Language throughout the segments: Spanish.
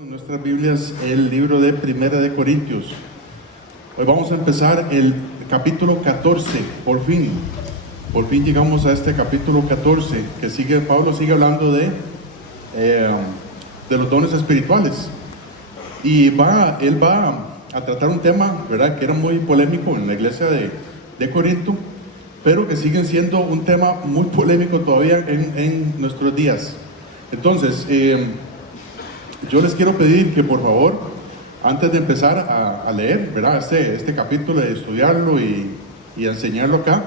En nuestras Biblias el libro de Primera de Corintios. Hoy vamos a empezar el capítulo 14, por fin llegamos a este capítulo 14, que Pablo sigue hablando de los dones espirituales. Y él va a tratar un tema, ¿verdad?, que era muy polémico en la iglesia de Corinto, pero que sigue siendo un tema muy polémico todavía en nuestros días. Entonces, yo les quiero pedir que por favor, antes de empezar a leer, ¿verdad?, este capítulo, de estudiarlo y enseñarlo acá,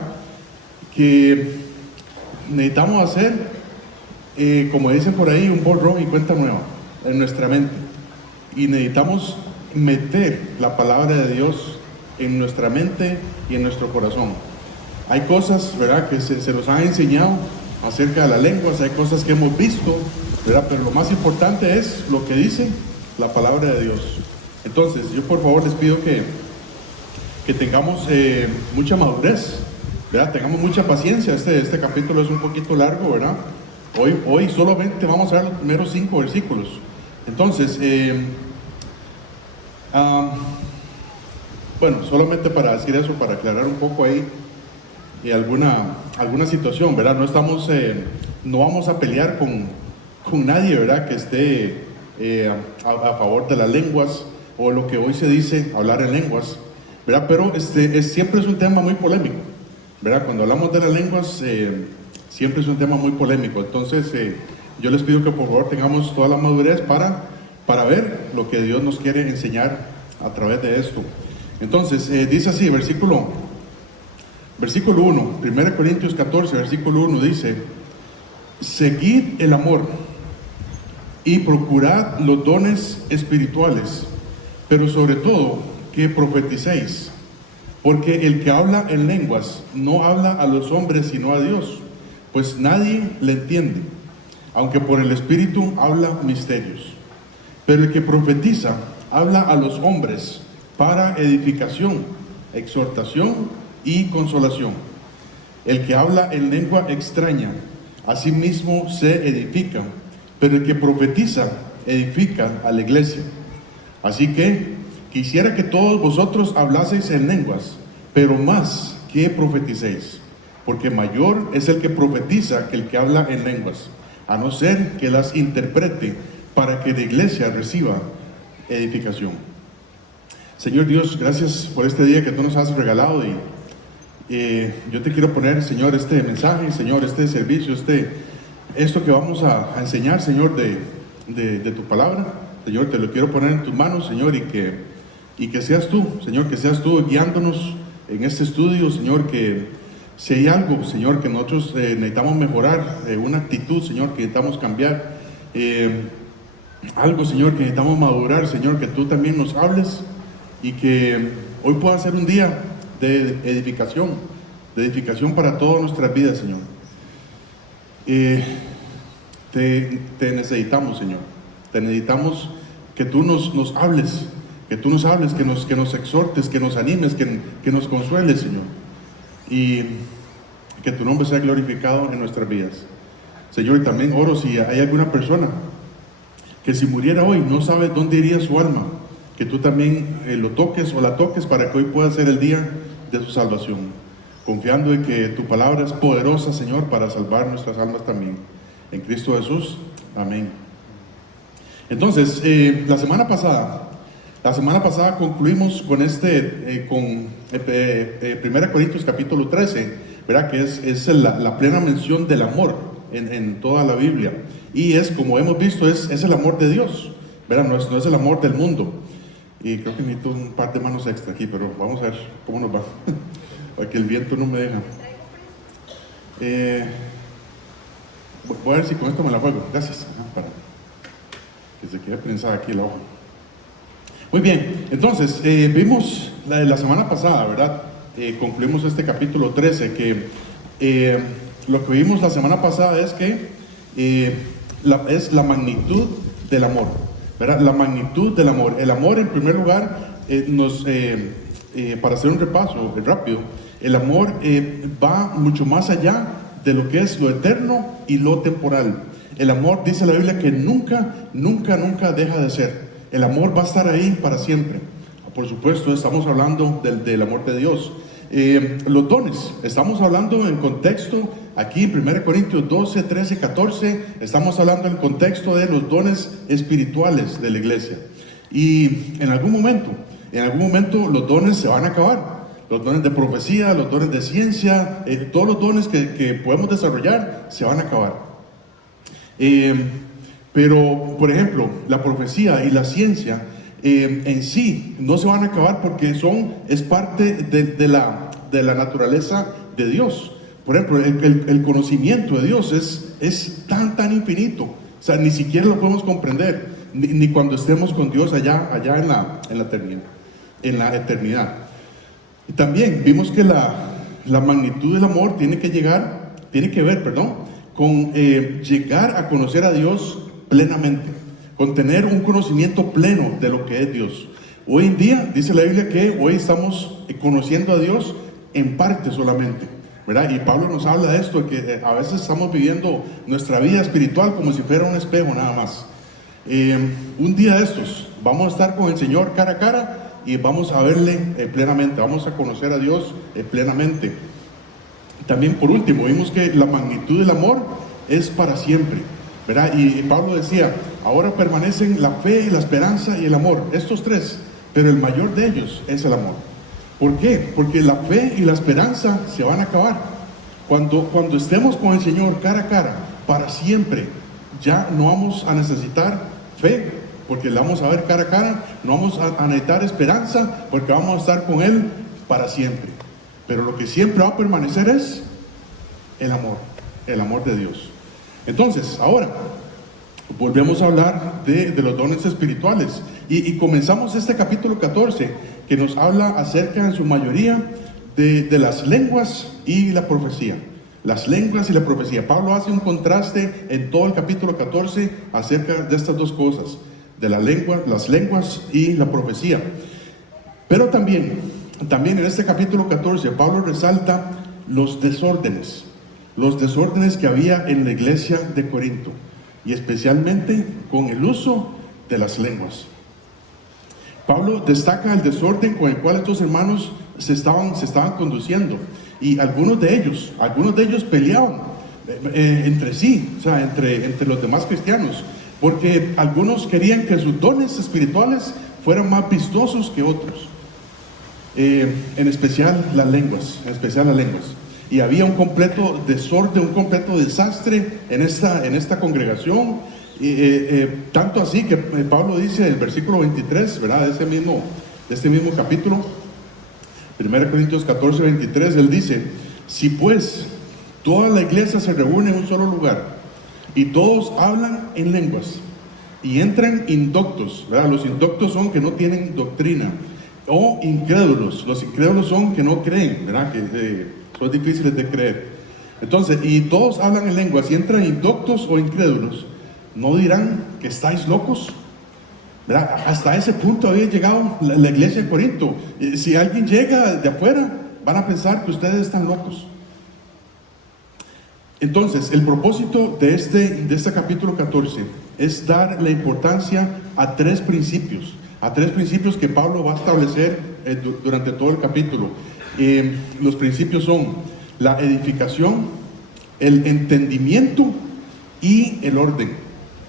que necesitamos hacer, como dicen por ahí, un borrón y cuenta nueva en nuestra mente. Y necesitamos meter la palabra de Dios en nuestra mente y en nuestro corazón. Hay cosas, ¿verdad?, que se nos han enseñado acerca de las lenguas, hay cosas que hemos visto, ¿verdad?, pero lo más importante es lo que dice la palabra de Dios. Entonces, yo por favor les pido que tengamos mucha madurez, ¿verdad?, tengamos mucha paciencia. Este capítulo es un poquito largo, ¿verdad? Hoy solamente vamos a ver los primeros 5 versículos. Entonces, bueno, solamente para decir eso, para aclarar un poco ahí alguna situación, ¿verdad? No vamos a pelear con nadie, ¿verdad?, que esté a favor de las lenguas o lo que hoy se dice hablar en lenguas, ¿verdad? Pero siempre es un tema muy polémico, ¿verdad? Cuando hablamos de las lenguas, siempre es un tema muy polémico. Entonces, yo les pido que por favor tengamos toda la madurez para ver lo que Dios nos quiere enseñar a través de esto. Entonces, dice así, versículo 1, 1 Corintios 14, versículo 1, dice: seguid el amor y procurad los dones espirituales, pero sobre todo que profeticéis, porque el que habla en lenguas no habla a los hombres sino a Dios, pues nadie le entiende, aunque por el Espíritu habla misterios. Pero el que profetiza habla a los hombres para edificación, exhortación y consolación. El que habla en lengua extraña a sí mismo se edifica, pero el que profetiza edifica a la iglesia. Así que quisiera que todos vosotros hablaseis en lenguas, pero más que profeticéis, porque mayor es el que profetiza que el que habla en lenguas, a no ser que las interprete, para que la iglesia reciba edificación. Señor Dios, gracias por este día que tú nos has regalado, y yo te quiero poner, Señor, este mensaje, Señor, este servicio, esto que vamos a enseñar, Señor, de tu palabra. Señor, te lo quiero poner en tus manos, Señor, y que seas tú, Señor, que seas tú guiándonos en este estudio, Señor, que si hay algo, Señor, que nosotros necesitamos mejorar, una actitud, Señor, que necesitamos cambiar, algo, Señor, que necesitamos madurar, Señor, que tú también nos hables y que hoy pueda ser un día de edificación para todas nuestras vidas, Señor. Te necesitamos, Señor. Te necesitamos que tú nos hables, que nos exhortes, que nos animes, que nos consueles, Señor. Y que tu nombre sea glorificado en nuestras vidas. Señor, y también oro si hay alguna persona que si muriera hoy no sabe dónde iría su alma, que tú también lo toques o la toques para que hoy pueda ser el día de su salvación, confiando en que tu palabra es poderosa, Señor, para salvar nuestras almas también. En Cristo Jesús, amén. Entonces, la semana pasada concluimos con 1 Corintios capítulo 13, ¿verdad?, que es la plena mención del amor en toda la Biblia. Y como hemos visto, es el amor de Dios, ¿verdad? No es el amor del mundo. Y creo que necesito un par de manos extra aquí, pero vamos a ver cómo nos va. Para que el viento no me deja. Voy a ver si con esto me la juego. Gracias. Para que se quede prensada aquí la hoja. Muy bien, entonces, vimos la semana pasada, ¿verdad? Concluimos este capítulo 13, que lo que vimos la semana pasada es que es la magnitud del amor, ¿verdad? La magnitud del amor. El amor, en primer lugar, para hacer un repaso rápido, el amor va mucho más allá de lo que es lo eterno y lo temporal. El amor, dice la Biblia, que nunca, nunca, nunca deja de ser. El amor va a estar ahí para siempre. Por supuesto, estamos hablando del amor de Dios. Los dones, estamos hablando en contexto, aquí en 1 Corintios 12, 13, 14, estamos hablando en contexto de los dones espirituales de la iglesia. Y en algún momento los dones se van a acabar. Los dones de profecía, los dones de ciencia, todos los dones que podemos desarrollar se van a acabar. Pero, por ejemplo, la profecía y la ciencia en sí no se van a acabar porque es parte de la naturaleza de Dios. Por ejemplo, el conocimiento de Dios es tan infinito, o sea, ni siquiera lo podemos comprender, ni cuando estemos con Dios allá en la eternidad. Y también vimos que la magnitud del amor tiene que ver con llegar a conocer a Dios plenamente, con tener un conocimiento pleno de lo que es Dios. Hoy en día, dice la Biblia, que hoy estamos conociendo a Dios en parte solamente, ¿verdad? Y Pablo nos habla de esto, que a veces estamos viviendo nuestra vida espiritual como si fuera un espejo nada más. Un día de estos vamos a estar con el Señor cara a cara y vamos a verle plenamente, vamos a conocer a Dios plenamente. También, por último, vimos que la magnitud del amor es para siempre, ¿verdad? Y Pablo decía, ahora permanecen la fe, la esperanza y el amor, estos tres, pero el mayor de ellos es el amor. ¿Por qué? Porque la fe y la esperanza se van a acabar. Cuando estemos con el Señor cara a cara, para siempre, ya no vamos a necesitar fe, porque le vamos a ver cara a cara, no vamos a necesitar esperanza, porque vamos a estar con Él para siempre. Pero lo que siempre va a permanecer es el amor de Dios. Entonces, ahora, volvemos a hablar de los dones espirituales. Y comenzamos este capítulo 14, que nos habla acerca, en su mayoría, de las lenguas y la profecía. Las lenguas y la profecía. Pablo hace un contraste en todo el capítulo 14 acerca de estas dos cosas, de las lenguas y la profecía. Pero también en este capítulo 14, Pablo resalta los desórdenes que había en la iglesia de Corinto, y especialmente con el uso de las lenguas. Pablo destaca el desorden con el cual estos hermanos se estaban conduciendo, y algunos de ellos peleaban entre sí, o sea, entre los demás cristianos, porque algunos querían que sus dones espirituales fueran más vistosos que otros. En especial las lenguas. Y había un completo desorden, un completo desastre en esta congregación. Tanto así que Pablo dice en el versículo 23, ¿verdad? De este mismo capítulo, 1 Corintios 14, 23, él dice: si pues toda la iglesia se reúne en un solo lugar y todos hablan en lenguas y entran indoctos, ¿verdad? Los indoctos son que no tienen doctrina, o incrédulos. Los incrédulos son que no creen, ¿verdad? Que son difíciles de creer. Entonces, y todos hablan en lenguas y entran indoctos o incrédulos, ¿no dirán que estáis locos? ¿Verdad? Hasta ese punto había llegado la iglesia de Corinto. Si alguien llega de afuera, van a pensar que ustedes están locos. Entonces, el propósito de este capítulo 14 es dar la importancia a tres principios que Pablo va a establecer durante todo el capítulo. Los principios son la edificación, el entendimiento y el orden.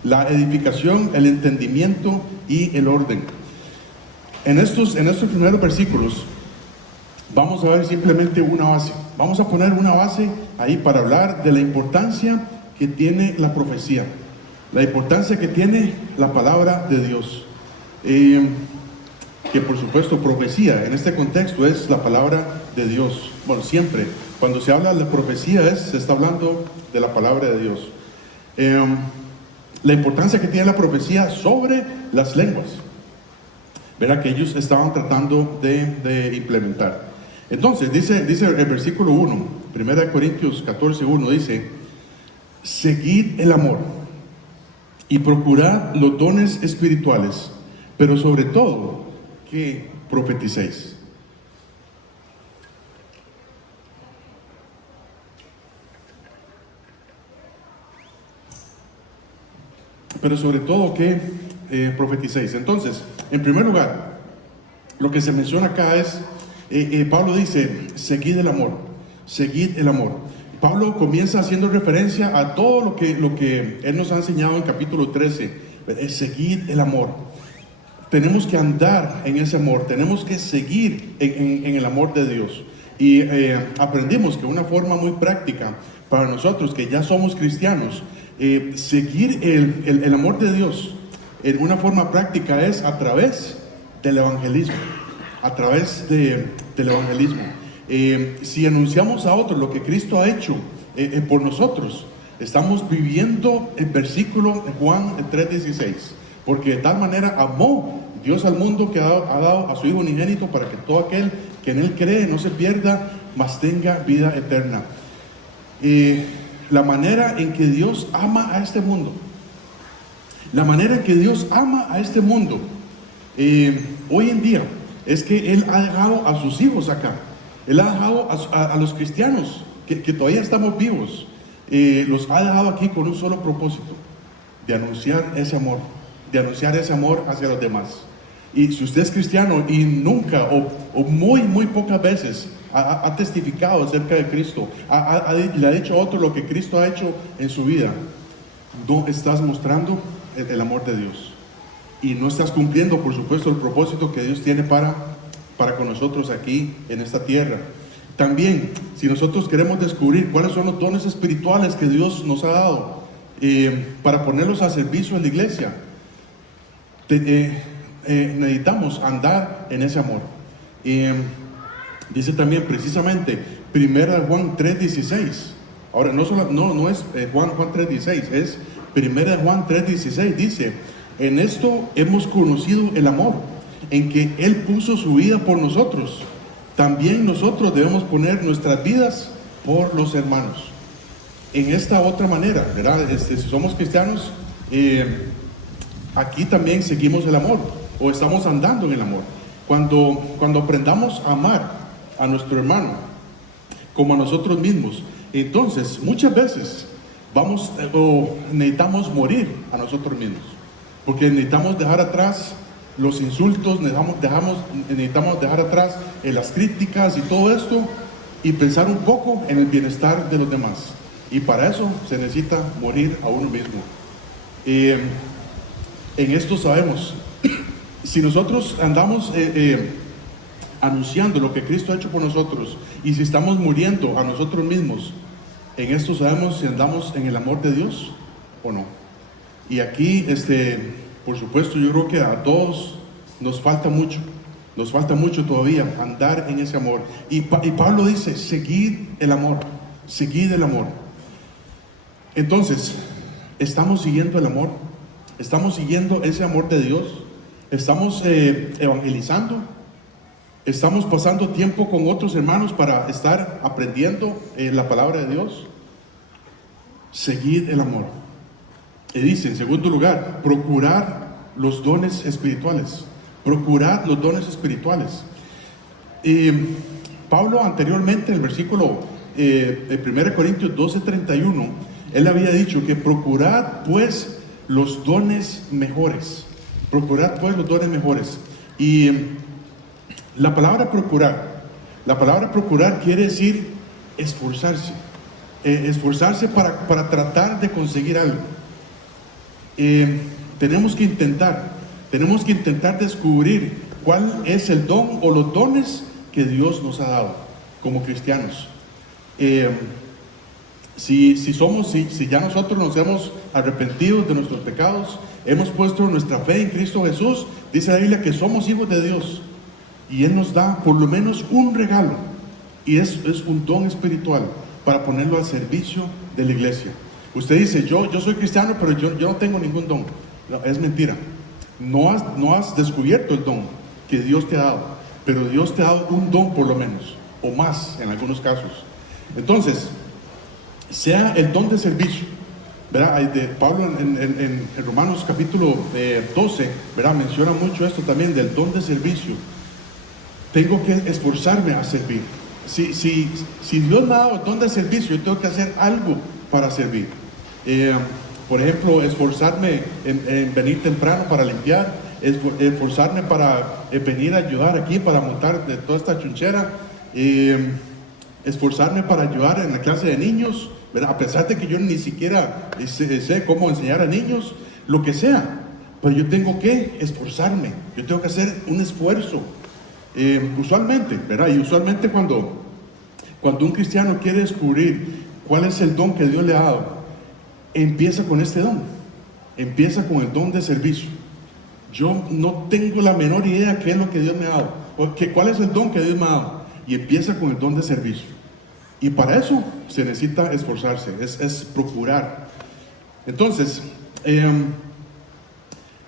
La edificación, el entendimiento y el orden. En estos primeros versículos vamos a ver simplemente una base. Vamos a poner una base ahí para hablar de la importancia que tiene la profecía, la importancia que tiene la palabra de Dios. Que por supuesto profecía en este contexto es la palabra de Dios. Bueno, siempre cuando se habla de profecía se está hablando de la palabra de Dios. La importancia que tiene la profecía sobre las lenguas, verá, que ellos estaban tratando de implementar. Entonces dice el versículo 1, 1 Corintios 14, 1, dice: seguid el amor y procurad los dones espirituales, pero sobre todo que profeticéis. pero sobre todo que profeticéis. Entonces, en primer lugar, lo que se menciona acá es, Pablo dice, seguid el amor, seguid el amor. Pablo comienza haciendo referencia a todo lo que él nos ha enseñado en capítulo 13, seguid el amor. Tenemos que andar en ese amor, tenemos que seguir en el amor de Dios. Y aprendimos que una forma muy práctica para nosotros que ya somos cristianos, seguir el amor de Dios en una forma práctica es a través del evangelismo, a través del evangelismo. Si anunciamos a otros lo que Cristo ha hecho por nosotros, estamos viviendo el versículo de Juan 3:16, porque de tal manera amó Dios al mundo que ha dado a su Hijo unigénito para que todo aquel que en Él cree no se pierda, mas tenga vida eterna. La manera en que Dios ama a este mundo, la manera en que Dios ama a este mundo hoy en día es que Él ha dejado a sus hijos acá. Él ha dejado a los cristianos que todavía estamos vivos, los ha dejado aquí con un solo propósito: de anunciar ese amor, hacia los demás. Y si usted es cristiano y nunca o muy pocas veces ha testificado acerca de Cristo, le ha dicho a otro lo que Cristo ha hecho en su vida, no estás mostrando el amor de Dios, y no estás cumpliendo, por supuesto, el propósito que Dios tiene para con nosotros aquí en esta tierra. También, si nosotros queremos descubrir cuáles son los dones espirituales que Dios nos ha dado para ponerlos a servicio en la iglesia, necesitamos andar en ese amor. Dice también precisamente 1 Juan 3:16. Ahora no es Juan 3:16, es 1 Juan 3:16. Dice: en esto hemos conocido el amor, en que Él puso su vida por nosotros. También nosotros debemos poner nuestras vidas por los hermanos. En esta otra manera, ¿verdad? Si somos cristianos, aquí también seguimos el amor, o estamos andando en el amor. Cuando aprendamos a amar a nuestro hermano como a nosotros mismos, entonces muchas veces necesitamos morir a nosotros mismos, porque necesitamos dejar atrás los insultos, necesitamos dejar atrás las críticas y todo esto, y pensar un poco en el bienestar de los demás. Y para eso se necesita morir a uno mismo. En esto sabemos, si nosotros andamos anunciando lo que Cristo ha hecho por nosotros, y si estamos muriendo a nosotros mismos, en esto sabemos si andamos en el amor de Dios o no. Y aquí, por supuesto, yo creo que a todos nos falta mucho todavía andar en ese amor. Y Pablo dice: seguid el amor, seguid el amor. Entonces, ¿estamos siguiendo el amor? ¿Estamos siguiendo ese amor de Dios? ¿Estamos evangelizando? ¿Estamos pasando tiempo con otros hermanos para estar aprendiendo la palabra de Dios? Seguid el amor. Y dice, en segundo lugar, procurar los dones espirituales. Procurad los dones espirituales. Pablo anteriormente, en el versículo de 1 Corintios 12:31, él había dicho que procurad pues los dones mejores. Procurad pues los dones mejores. Y la palabra procurar quiere decir esforzarse. Esforzarse para tratar de conseguir algo. Tenemos que intentar descubrir cuál es el don o los dones que Dios nos ha dado como cristianos. Si ya nosotros nos hemos arrepentido de nuestros pecados, hemos puesto nuestra fe en Cristo Jesús, dice la Biblia que somos hijos de Dios, y Él nos da por lo menos un regalo, y es un don espiritual para ponerlo al servicio de la iglesia. Usted dice, yo soy cristiano, pero yo no tengo ningún don. No, es mentira. No has descubierto el don que Dios te ha dado, pero Dios te ha dado un don por lo menos, o más en algunos casos. Entonces, sea el don de servicio, ¿verdad? Pablo en Romanos capítulo 12, ¿verdad? Menciona mucho esto también del don de servicio. Tengo que esforzarme a servir. Si Dios me ha dado el don de servicio, yo tengo que hacer algo para servir. por ejemplo, esforzarme en venir temprano para limpiar, esforzarme para venir a ayudar aquí, para montar de toda esta chunchera, esforzarme para ayudar en la clase de niños, ¿verdad? A pesar de que yo ni siquiera sé cómo enseñar a niños, lo que sea, pero yo tengo que esforzarme, yo tengo que hacer un esfuerzo, usualmente, ¿verdad? Y usualmente cuando un cristiano quiere descubrir cuál es el don que Dios le ha dado, empieza con este don, empieza con el don de servicio. Yo no tengo la menor idea qué es lo que Dios me ha dado, o cuál es el don que Dios me ha dado, y empieza con el don de servicio. Y para eso se necesita esforzarse, es procurar. Entonces,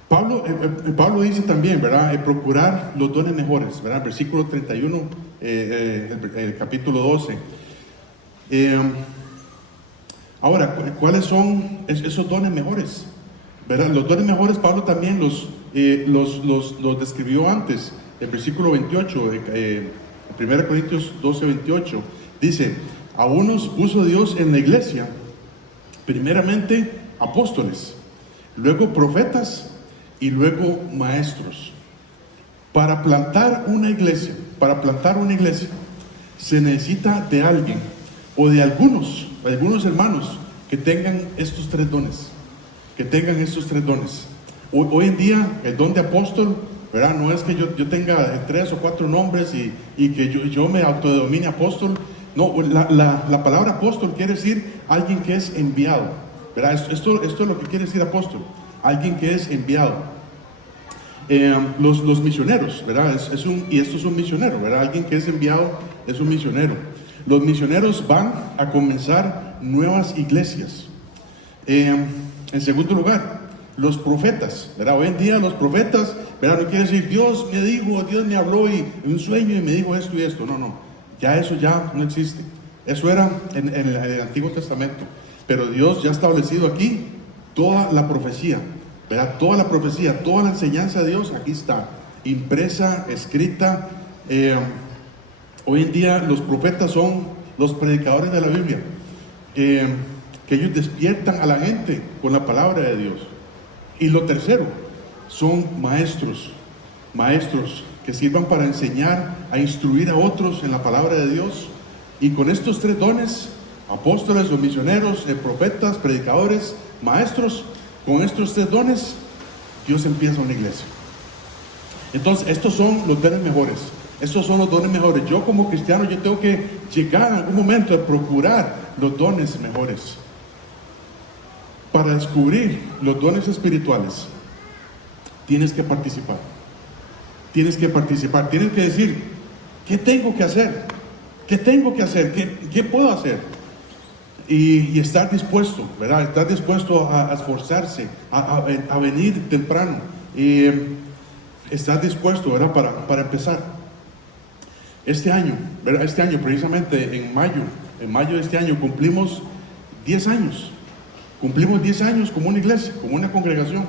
Pablo dice también, ¿verdad? Procurar los dones mejores, ¿verdad? Versículo 31, el capítulo 12. Ahora, ¿cuáles son esos dones mejores? ¿Verdad? Los dones mejores Pablo también los describió antes. El versículo 28, 1 Corintios 12, 28, dice: a unos puso Dios en la iglesia, primeramente apóstoles, luego profetas y luego maestros. Para plantar una iglesia, se necesita de alguien o de algunos hermanos que tengan estos tres dones. Hoy en día el don de apóstol, ¿verdad? No es que yo tenga 3 o 4 nombres y que yo me autodenomine apóstol. No, la palabra apóstol quiere decir alguien que es enviado, ¿verdad? Esto es lo que quiere decir apóstol, alguien que es enviado. Los misioneros, ¿verdad? Esto es un misionero, ¿verdad? Alguien que es enviado es un misionero. Los misioneros van a comenzar nuevas iglesias. En segundo lugar, los profetas, ¿verdad? Hoy en día los profetas, ¿verdad? No quiere decir Dios me dijo, Dios me habló y en un sueño y me dijo esto y esto. No, ya eso ya no existe. Eso era en el Antiguo Testamento, pero Dios ya ha establecido aquí toda la profecía, ¿verdad? Toda la profecía, toda la enseñanza de Dios aquí está, impresa, escrita. Hoy en día los profetas son los predicadores de la Biblia, que ellos despiertan a la gente con la palabra de Dios. Y lo tercero, son maestros que sirvan para enseñar, a instruir a otros en la palabra de Dios. Y con estos tres dones, apóstoles o misioneros, profetas, predicadores, maestros, con estos tres dones, Dios empieza una iglesia. Entonces, estos son los dones mejores. Estos son los dones mejores. Yo como cristiano, yo tengo que llegar en algún momento a procurar los dones mejores. Para descubrir los dones espirituales, tienes que participar. Tienes que decir, ¿qué tengo que hacer? ¿Qué puedo hacer? Y estar dispuesto, ¿verdad? Estar dispuesto a esforzarse, a venir temprano. Y estar dispuesto, ¿verdad? Para empezar. Este año, ¿verdad? Este año, precisamente en mayo de este año, cumplimos 10 años. Cumplimos 10 años como una iglesia, como una congregación.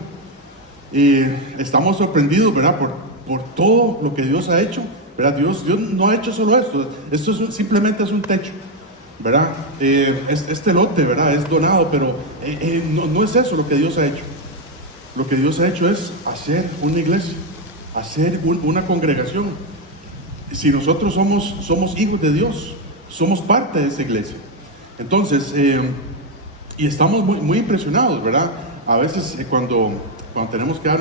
Y estamos sorprendidos, ¿verdad? Por todo lo que Dios ha hecho, ¿verdad? Dios no ha hecho solo esto. Esto simplemente es un techo, ¿verdad? Este lote, ¿verdad? Es donado, pero no es eso lo que Dios ha hecho. Lo que Dios ha hecho es hacer una iglesia, hacer una congregación. Si nosotros somos hijos de Dios, somos parte de esa iglesia. Entonces, y estamos muy impresionados, ¿verdad? A veces cuando tenemos que dar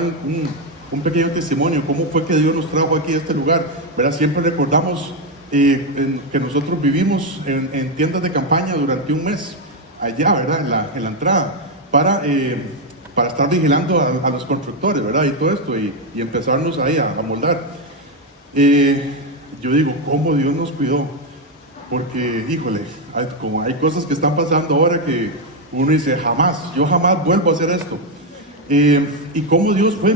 un pequeño testimonio, cómo fue que Dios nos trajo aquí a este lugar, ¿verdad? Siempre recordamos que nosotros vivimos en tiendas de campaña durante un mes, allá, ¿verdad? En la entrada, para estar vigilando a los constructores, ¿verdad? Y todo esto, y empezarnos ahí a moldar. Yo digo, ¿cómo Dios nos cuidó? Porque, híjole, hay cosas que están pasando ahora que uno dice, yo jamás vuelvo a hacer esto. Y cómo Dios fue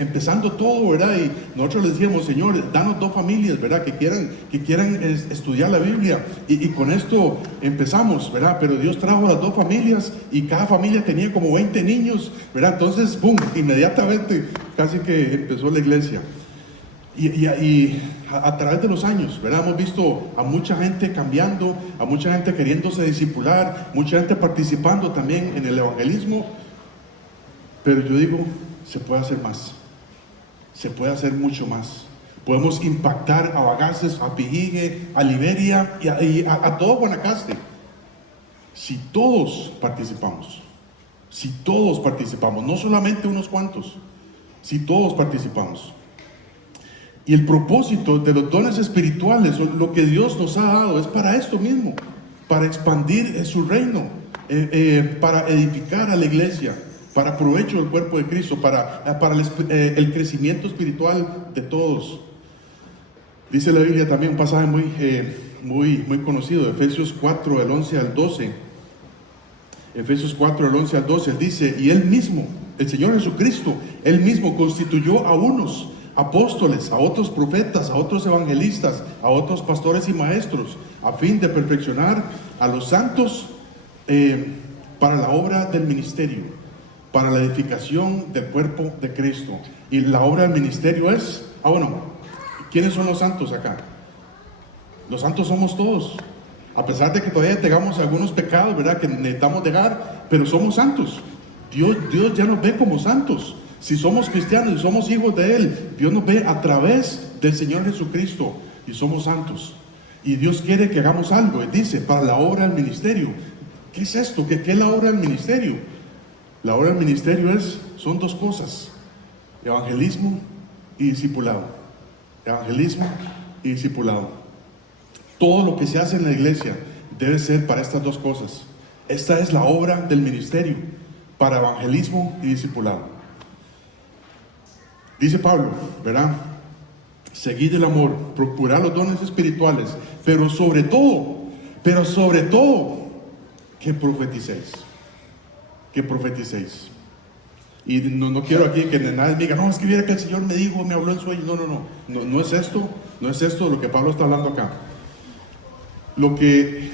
empezando todo, ¿verdad? Y nosotros le decíamos, Señor, danos 2 familias, ¿verdad? Que quieran estudiar la Biblia. Y con esto empezamos, ¿verdad? Pero Dios trajo las 2 familias y cada familia tenía como 20 niños, ¿verdad? Entonces, ¡pum! Inmediatamente casi que empezó la iglesia. Y a través de los años, ¿verdad? Hemos visto a mucha gente cambiando, a mucha gente queriéndose discipular, mucha gente participando también en el evangelismo. Pero yo digo, se puede hacer más, se puede hacer mucho más. Podemos impactar a Bagaces, a Pijigue, a Liberia y a todo Guanacaste. Si todos participamos, no solamente unos cuantos, si todos participamos. Y el propósito de los dones espirituales, lo que Dios nos ha dado, es para esto mismo, para expandir su reino, para edificar a la iglesia, para provecho del cuerpo de Cristo, para el crecimiento espiritual de todos. Dice la Biblia también un pasaje muy conocido, Efesios 4, del 11 al 12. Efesios 4, del 11 al 12, él dice, y Él mismo, el Señor Jesucristo, Él mismo constituyó a unos apóstoles, a otros profetas, a otros evangelistas, a otros pastores y maestros, a fin de perfeccionar a los santos para la obra del ministerio, para la edificación del cuerpo de Cristo. Y la obra del ministerio es, ¿quiénes son los santos acá? Los santos somos todos. A pesar de que todavía tengamos algunos pecados, ¿verdad?, que necesitamos dejar, pero somos santos. Dios ya nos ve como santos. Si somos cristianos y somos hijos de Él, Dios nos ve a través del Señor Jesucristo y somos santos. Y Dios quiere que hagamos algo. Él dice, para la obra del ministerio. ¿Qué es esto? ¿Qué es la obra del ministerio? La obra del ministerio son dos cosas: evangelismo y discipulado. Evangelismo y discipulado. Todo lo que se hace en la iglesia debe ser para estas dos cosas. Esta es la obra del ministerio, para evangelismo y discipulado. Dice Pablo, ¿verdad? Seguid el amor, procurad los dones espirituales, pero sobre todo, que profeticéis. Que profeticéis. Y no quiero aquí que nadie me diga, no, es que viera que el Señor me dijo, me habló en sueño. No es esto lo que Pablo está hablando acá. Lo que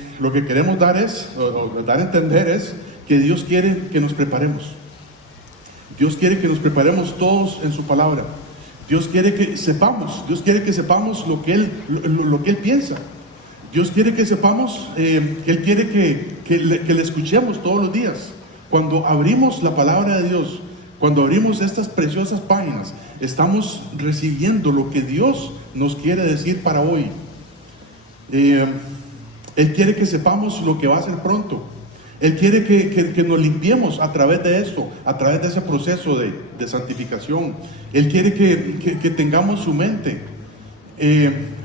queremos dar a entender es que Dios quiere que nos preparemos. Dios quiere que nos preparemos todos en su palabra. Dios quiere que sepamos lo que Él piensa. Dios quiere que sepamos que Él quiere que le escuchemos todos los días. Cuando abrimos la palabra de Dios, cuando abrimos estas preciosas páginas, estamos recibiendo lo que Dios nos quiere decir para hoy. Él quiere que sepamos lo que va a ser pronto. Él quiere que nos limpiemos a través de esto, a través de ese proceso de santificación. Él quiere que tengamos su mente.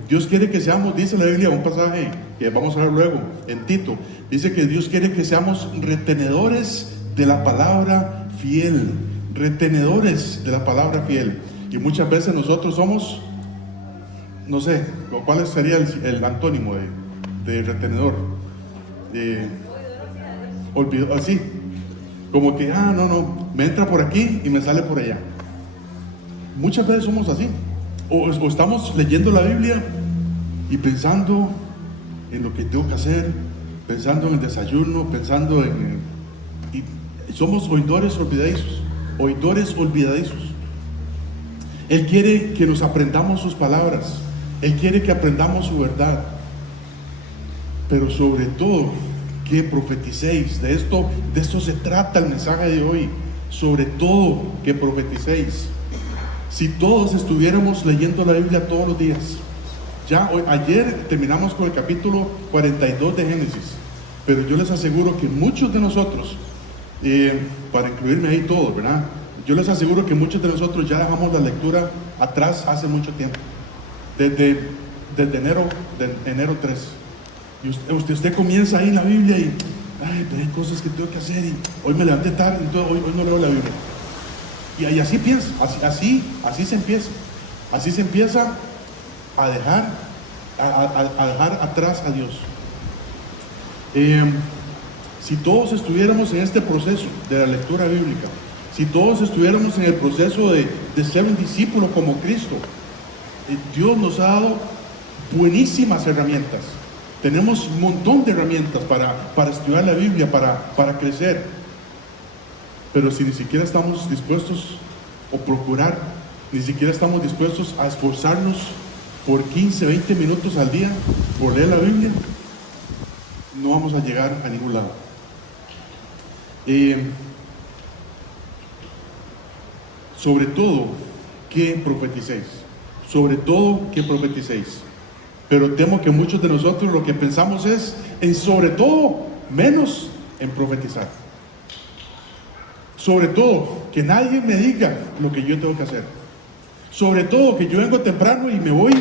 Dios quiere que seamos, dice la Biblia, un pasaje que vamos a ver luego en Tito, dice que Dios quiere que seamos retenedores de la palabra fiel. Retenedores de la palabra fiel. Y muchas veces nosotros somos, no sé, ¿cuál sería el antónimo de retenedor? Olvidó, así, como que, me entra por aquí y me sale por allá. Muchas veces somos así. O estamos leyendo la Biblia y pensando en lo que tengo que hacer, pensando en el desayuno, y somos oidores olvidadizos. Él quiere que nos aprendamos sus palabras. Él quiere que aprendamos su verdad. Pero sobre todo, que profeticéis. De esto se trata el mensaje de hoy. Sobre todo, que profeticéis. Si todos estuviéramos leyendo la Biblia todos los días. Ayer terminamos con el capítulo 42 de Génesis. Pero yo les aseguro que muchos de nosotros, para incluirme ahí todos, ¿verdad? Yo les aseguro que muchos de nosotros ya dejamos la lectura atrás hace mucho tiempo. Desde enero 3. Y usted comienza ahí en la Biblia y, pero hay cosas que tengo que hacer y hoy me levanté tarde, entonces hoy no leo la Biblia. Y así piensa, así se empieza. Así se empieza a dejar atrás a Dios. Si todos estuviéramos en este proceso de la lectura bíblica, si todos estuviéramos en el proceso de ser un discípulo como Cristo, Dios nos ha dado buenísimas herramientas. Tenemos un montón de herramientas para estudiar la Biblia, para crecer. Pero si ni siquiera estamos dispuestos o procurar ni siquiera estamos dispuestos a esforzarnos por 15, 20 minutos al día por leer la Biblia, no vamos a llegar a ningún lado. Sobre todo que profeticéis, sobre todo que profeticéis. Pero temo que muchos de nosotros lo que pensamos es en sobre todo, menos en profetizar. Sobre todo, que nadie me diga lo que yo tengo que hacer. Sobre todo, que yo vengo temprano y me voy,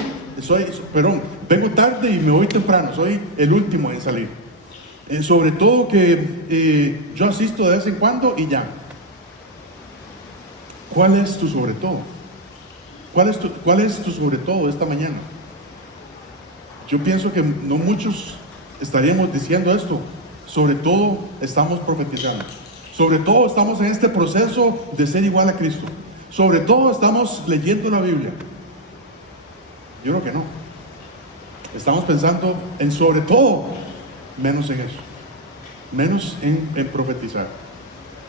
vengo tarde y me voy temprano, soy el último en salir. Sobre todo que yo asisto de vez en cuando y ya. ¿Cuál es tu sobre todo? ¿Cuál es tu sobre todo esta mañana? Yo pienso que no muchos estaríamos diciendo esto. Sobre todo estamos profetizando. Sobre todo estamos en este proceso de ser igual a Cristo. Sobre todo estamos leyendo la Biblia. Yo creo que no. Estamos pensando en sobre todo, menos en eso. Menos en profetizar.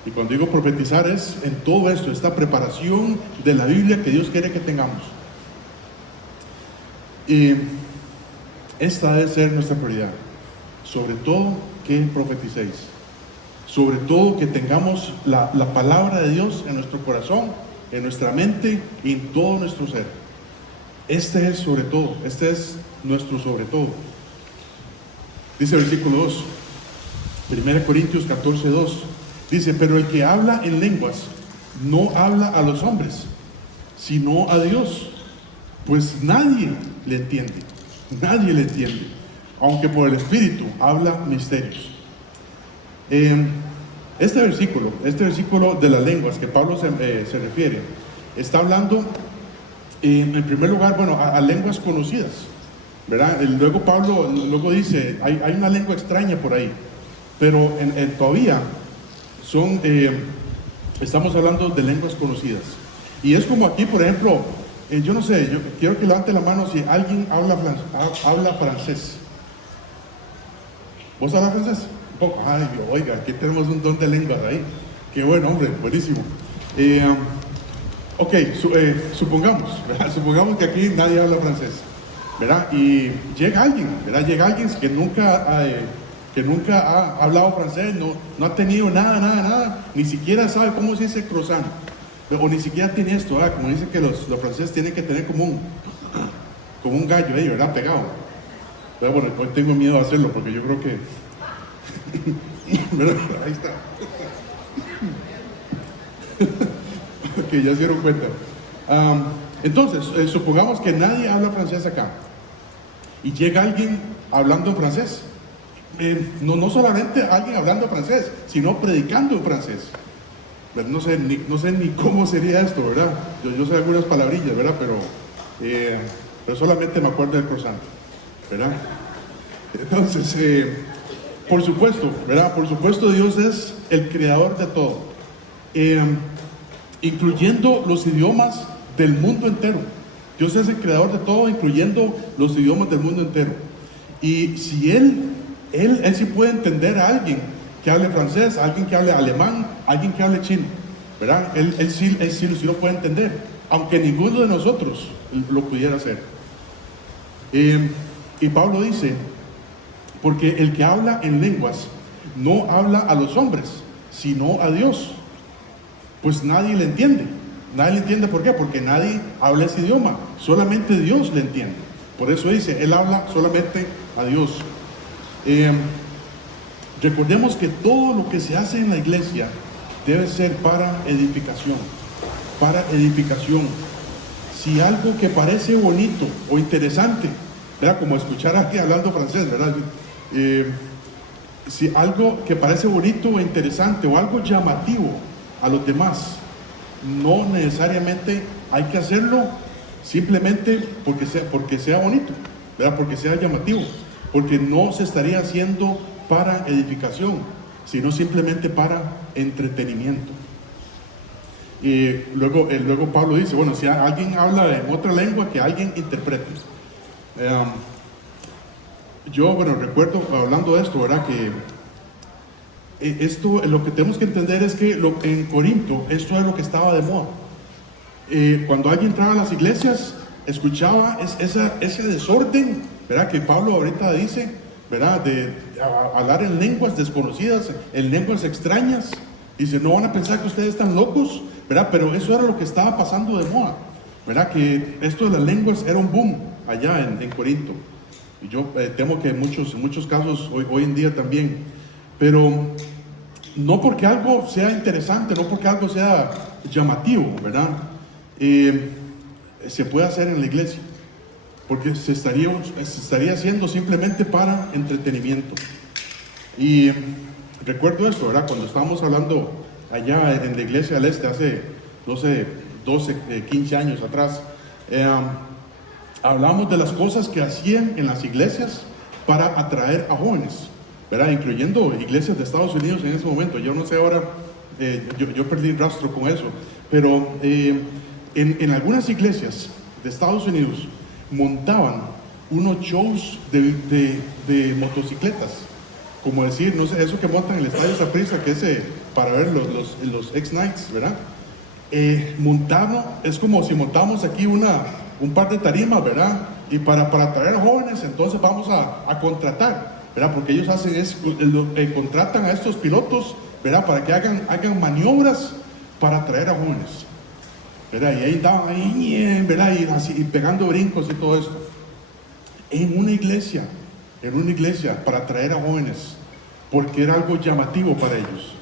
Y cuando digo profetizar es en todo esto, esta preparación de la Biblia que Dios quiere que tengamos. Y esta debe ser nuestra prioridad. Sobre todo que profeticéis. Sobre todo que tengamos la palabra de Dios en nuestro corazón, en nuestra mente y en todo nuestro ser. Este es sobre todo, este es nuestro sobre todo. Dice el versículo 2, 1 Corintios 14, 2. Dice, pero el que habla en lenguas no habla a los hombres, sino a Dios, pues nadie le entiende, aunque por el Espíritu habla misterios. Este versículo de las lenguas que Pablo se refiere, está hablando en primer lugar, a lenguas conocidas, ¿verdad? Luego Pablo dice, hay una lengua extraña por ahí, pero todavía estamos hablando de lenguas conocidas. Y es como aquí, por ejemplo, yo no sé, yo quiero que levante la mano si alguien habla francés. ¿Vos hablas francés? Un poco. Ay, oiga, aquí tenemos un don de lenguas ahí. Qué bueno, hombre, buenísimo. Supongamos que aquí nadie habla francés, ¿verdad? Y llega alguien que nunca ha hablado francés, no ha tenido nada, ni siquiera sabe cómo se dice croissant, o ni siquiera tiene esto, ¿verdad? Como dicen que los franceses tienen que tener como un gallo ahí, ¿verdad? Pegado. Pero bueno, hoy tengo miedo a hacerlo porque yo creo que... ¿verdad? Ahí está. Ok, ya se dieron cuenta. Entonces, supongamos que nadie habla francés acá y llega alguien hablando en francés. No solamente alguien hablando francés, sino predicando en francés. No sé ni cómo sería esto, ¿verdad? Yo sé algunas palabrillas, ¿verdad? Pero solamente me acuerdo del croissant, ¿verdad? Entonces, por supuesto, ¿verdad? Por supuesto, Dios es el creador de todo, incluyendo los idiomas del mundo entero. Dios es el creador de todo, incluyendo los idiomas del mundo entero. Y si Él sí puede entender a alguien que hable francés, a alguien que hable alemán, a alguien que hable chino, ¿verdad? Él sí lo puede entender, aunque ninguno de nosotros lo pudiera hacer. Y Pablo dice, porque el que habla en lenguas no habla a los hombres, sino a Dios, pues nadie le entiende. Nadie le entiende, ¿por qué? Porque nadie habla ese idioma, solamente Dios le entiende. Por eso dice, Él habla solamente a Dios. Recordemos que todo lo que se hace en la iglesia debe ser para edificación. Si algo que parece bonito o interesante, ¿verdad? Como escuchar aquí hablando francés, ¿verdad? Si algo que parece bonito o interesante o algo llamativo a los demás, no necesariamente hay que hacerlo simplemente porque sea bonito, ¿verdad? Porque sea llamativo, porque no se estaría haciendo para edificación, sino simplemente para entretenimiento. Y luego Pablo dice, bueno, si alguien habla en otra lengua, que alguien interprete. Yo recuerdo hablando de esto, ¿verdad? Que esto, lo que tenemos que entender es que en Corinto, esto es lo que estaba de moda. cuando alguien entraba a las iglesias, escuchaba ese desorden, ¿verdad? Que Pablo ahorita dice, ¿verdad? De hablar en lenguas desconocidas, en lenguas extrañas. Dice, no van a pensar que ustedes están locos, ¿verdad? Pero eso era lo que estaba pasando de moda, ¿verdad? Que esto de las lenguas era un boom allá en Corinto. Y yo temo que en muchos casos hoy en día también. Pero no porque algo sea interesante, no porque algo sea llamativo, ¿verdad? Se puede hacer en la iglesia, porque se estaría haciendo simplemente para entretenimiento. Y recuerdo esto, ¿verdad? Cuando estábamos hablando allá en la iglesia del Este hace 12, 15 años atrás, hablamos de las cosas que hacían en las iglesias para atraer a jóvenes, ¿verdad? Incluyendo iglesias de Estados Unidos en ese momento. Yo no sé ahora, yo perdí el rastro con eso, pero en algunas iglesias de Estados Unidos montaban unos shows de motocicletas, como decir, no sé, eso que montan en el Estadio Saprissa, que es para ver los X-Nights, ¿verdad? Es como si montamos aquí un par de tarimas, ¿verdad? Y para atraer a jóvenes, entonces vamos a contratar, ¿verdad? Porque ellos contratan a estos pilotos, ¿verdad? Para que hagan maniobras para atraer a jóvenes, ¿verdad? Y ahí estaban ahí, ¿verdad? Y pegando brincos y todo esto. En una iglesia, para atraer a jóvenes, porque era algo llamativo para ellos.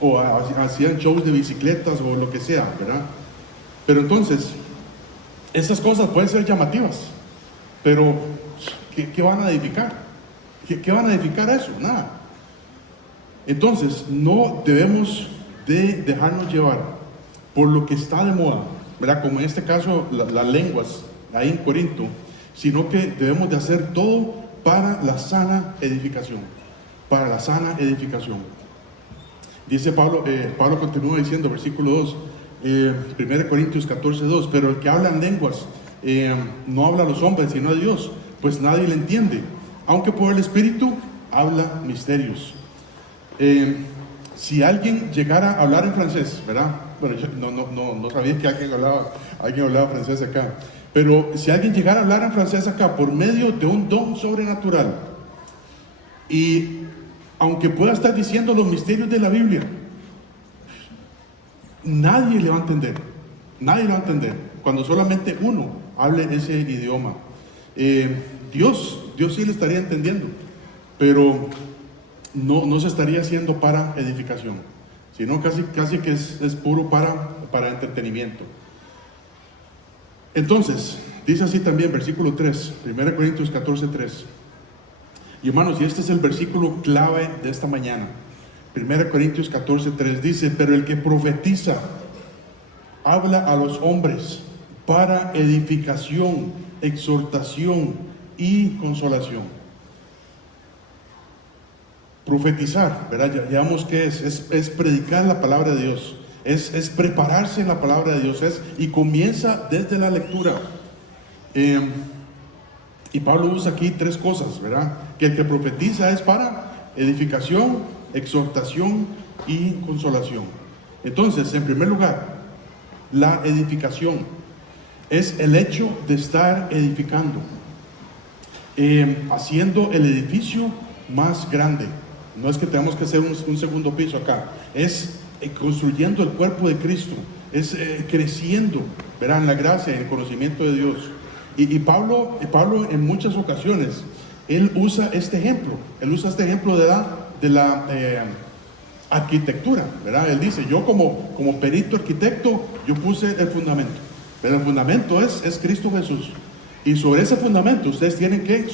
O hacían shows de bicicletas o lo que sea, ¿verdad? Pero entonces, esas cosas pueden ser llamativas, pero ¿qué van a edificar? ¿Qué van a edificar eso? Nada. Entonces, no debemos de dejarnos llevar por lo que está de moda, ¿verdad? Como en este caso las lenguas ahí en Corinto, sino que debemos de hacer todo para la sana edificación, para la sana edificación. Dice Pablo continúa diciendo, versículo 2, 1 Corintios 14:2, pero el que habla en lenguas no habla a los hombres, sino a Dios, pues nadie le entiende, aunque por el Espíritu habla misterios. Si alguien llegara a hablar en francés, ¿verdad? Bueno, yo no sabía que alguien hablaba francés acá, pero si alguien llegara a hablar en francés acá por medio de un don sobrenatural, y aunque pueda estar diciendo los misterios de la Biblia, nadie le va a entender. Nadie lo va a entender cuando solamente uno hable ese idioma. Dios sí le estaría entendiendo, pero no se estaría haciendo para edificación, sino casi que es puro para entretenimiento. Entonces, dice así también, versículo 3, 1 Corintios 14:3. Y hermanos, y este es el versículo clave de esta mañana. 1 Corintios 14:3 dice, pero el que profetiza habla a los hombres para edificación, exhortación y consolación. Profetizar, ¿verdad? Ya vemos que es predicar la palabra de Dios, es prepararse en la palabra de Dios, y comienza desde la lectura. Y Pablo usa aquí tres cosas, ¿verdad? Que el que profetiza es para edificación, exhortación y consolación. Entonces, en primer lugar, la edificación es el hecho de estar edificando, haciendo el edificio más grande. No es que tengamos que hacer un segundo piso acá, es construyendo el cuerpo de Cristo, es creciendo, ¿verdad? En la gracia, en el conocimiento de Dios. Y Pablo en muchas ocasiones, él usa este ejemplo de la arquitectura, ¿verdad? Él dice, yo como perito arquitecto, yo puse el fundamento, pero el fundamento es Cristo Jesús, y sobre ese fundamento ustedes tienen que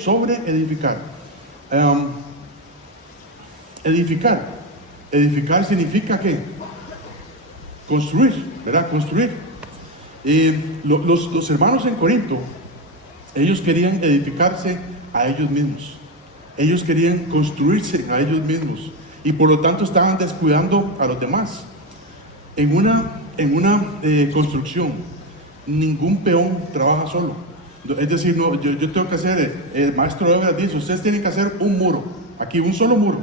edificar. Edificar significa ¿qué? Construir, ¿verdad? Construir. Los hermanos en Corinto, ellos querían edificarse a ellos mismos. Ellos querían construirse a ellos mismos, y por lo tanto estaban descuidando a los demás. En una construcción, ningún peón trabaja solo. Es decir, no, yo tengo que hacer, el maestro de obras dice, ustedes tienen que hacer un muro, aquí un solo muro,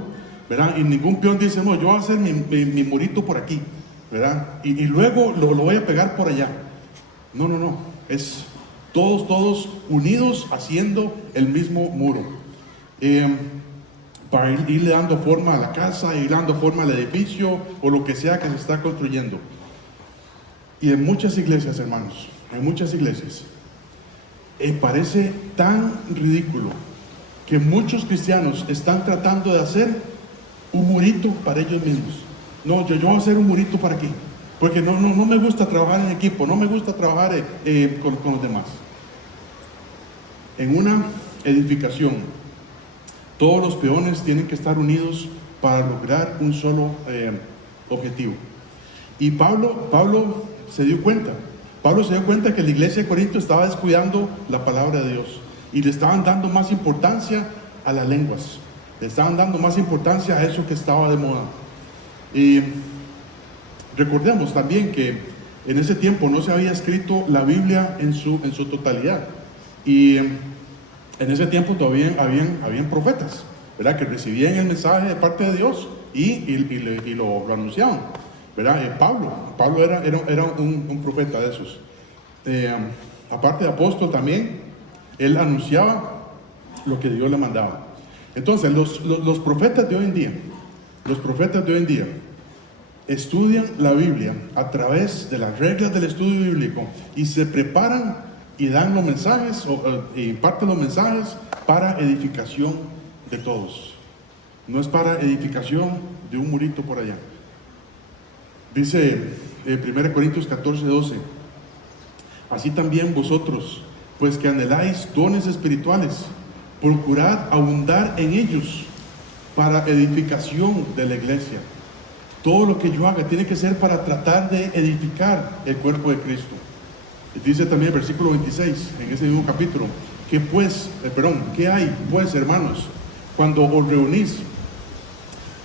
¿verdad? Y ningún peón dice, no, yo voy a hacer mi murito por aquí. ¿verdad? Y luego lo voy a pegar por allá. No, no, no. Es todos unidos haciendo el mismo muro. Para irle dando forma a la casa, ir dando forma al edificio o lo que sea que se está construyendo. Y en muchas iglesias, hermanos, en muchas iglesias, parece tan ridículo que muchos cristianos están tratando de hacer un murito para ellos mismos. No, yo voy a hacer un murito para aquí, porque no me gusta trabajar en equipo, no me gusta trabajar con los demás. En una edificación, todos los peones tienen que estar unidos para lograr un solo objetivo. Y Pablo se dio cuenta que la iglesia de Corinto estaba descuidando la palabra de Dios y le estaban dando más importancia a las lenguas, le estaban dando más importancia a eso que estaba de moda. Y recordemos también que en ese tiempo no se había escrito la Biblia en su totalidad, y en ese tiempo todavía habían profetas, ¿verdad?, que recibían el mensaje de parte de Dios y lo anunciaban, ¿verdad? Pablo era un profeta de esos. Aparte de apóstol también, él anunciaba lo que Dios le mandaba. Entonces, los profetas de hoy en día, estudian la Biblia a través de las reglas del estudio bíblico y se preparan y dan los mensajes y imparten los mensajes para edificación de todos. No es para edificación de un murito por allá. Dice 1 Corintios 14:12: así también vosotros, pues que anheláis dones espirituales, procurad abundar en ellos para edificación de la iglesia. Todo lo que yo haga tiene que ser para tratar de edificar el cuerpo de Cristo. Dice también el versículo 26, en ese mismo capítulo, ¿qué hay pues, hermanos, cuando os reunís?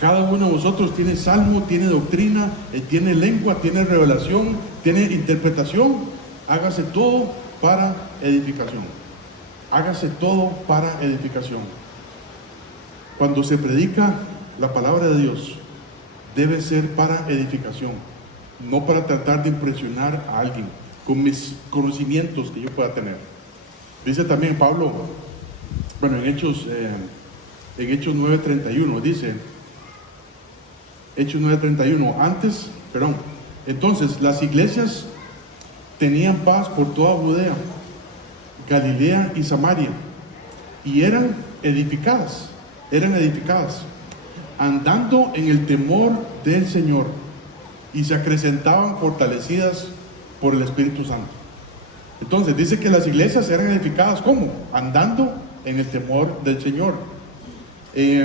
Cada uno de vosotros tiene salmo, tiene doctrina, tiene lengua, tiene revelación, tiene interpretación. Hágase todo para edificación. Hágase todo para edificación. Cuando se predica la palabra de Dios, debe ser para edificación, no para tratar de impresionar a alguien con mis conocimientos que yo pueda tener. Dice también Pablo, en Hechos 9:31, dice, Hechos 9:31, entonces las iglesias tenían paz por toda Judea, Galilea y Samaria, y eran edificadas, andando en el temor del Señor, y se acrecentaban fortalecidas por el Espíritu Santo. Entonces dice que las iglesias eran edificadas, ¿cómo? Andando en el temor del Señor. Y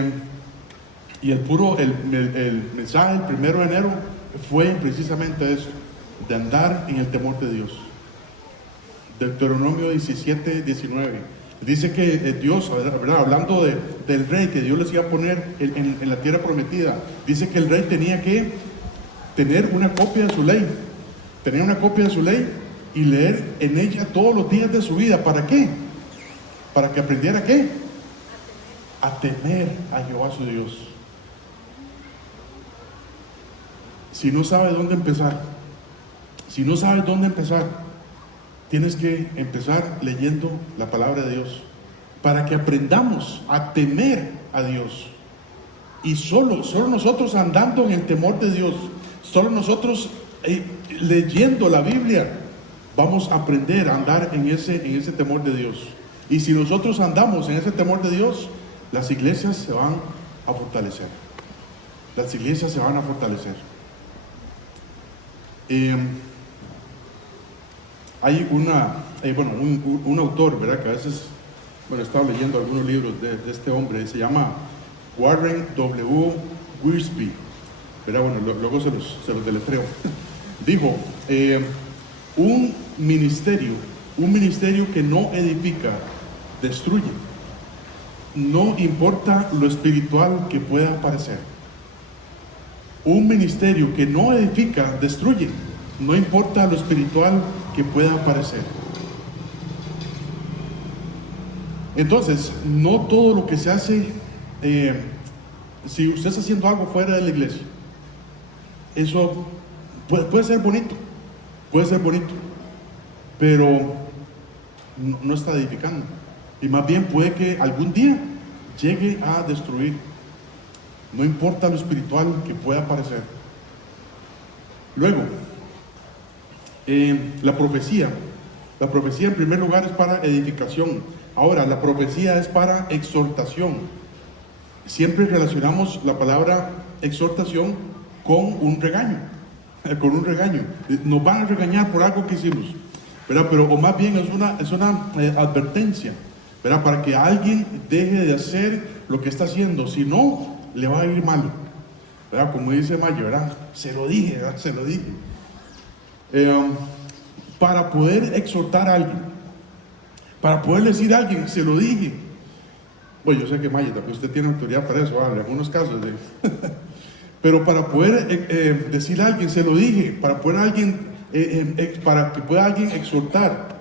el mensaje del 1 de enero fue precisamente eso, de andar en el temor de Dios. Deuteronomio 17:19 dice que Dios, ¿verdad?, hablando del rey que Dios les iba a poner en la tierra prometida, dice que el rey tenía que tener una copia de su ley, y leer en ella todos los días de su vida. ¿Para qué? Para que aprendiera ¿qué? A temer a Jehová su Dios. Si no sabes dónde empezar, tienes que empezar leyendo la palabra de Dios, para que aprendamos a temer a Dios. Y solo nosotros andando en el temor de Dios, solo nosotros leyendo la Biblia, vamos a aprender a andar en ese temor de Dios. Y si nosotros andamos en ese temor de Dios, las iglesias se van a fortalecer. Hay un autor, ¿verdad?, que a veces, estaba leyendo algunos libros de este hombre, se llama Warren W. Wiersbe, ¿verdad? Luego se los deletreo. Dijo, un ministerio que no edifica, destruye. No importa lo espiritual que pueda parecer. Un ministerio que no edifica, destruye. No importa lo espiritual que pueda parecer. Entonces, no todo lo que se hace, si usted está haciendo algo fuera de la iglesia, eso puede ser bonito, pero no está edificando. Y más bien puede que algún día llegue a destruir. No importa lo espiritual que pueda parecer. Luego, la profecía en primer lugar es para edificación. Ahora, la profecía es para exhortación. Siempre relacionamos la palabra exhortación con un regaño. Nos van a regañar por algo que hicimos, ¿verdad? Pero o más bien es una advertencia, ¿verdad? Para que alguien deje de hacer lo que está haciendo. Si no, le va a ir mal, ¿verdad? Como dice Mayo, ¿verdad? Se lo dije, ¿verdad? Se lo dije. Para poder exhortar a alguien, para poder decir a alguien, se lo dije. Bueno, yo sé que Mayo, usted tiene autoridad para eso, ¿vale? En algunos casos. Pero para poder decir a alguien, se lo dije, para que pueda alguien exhortar,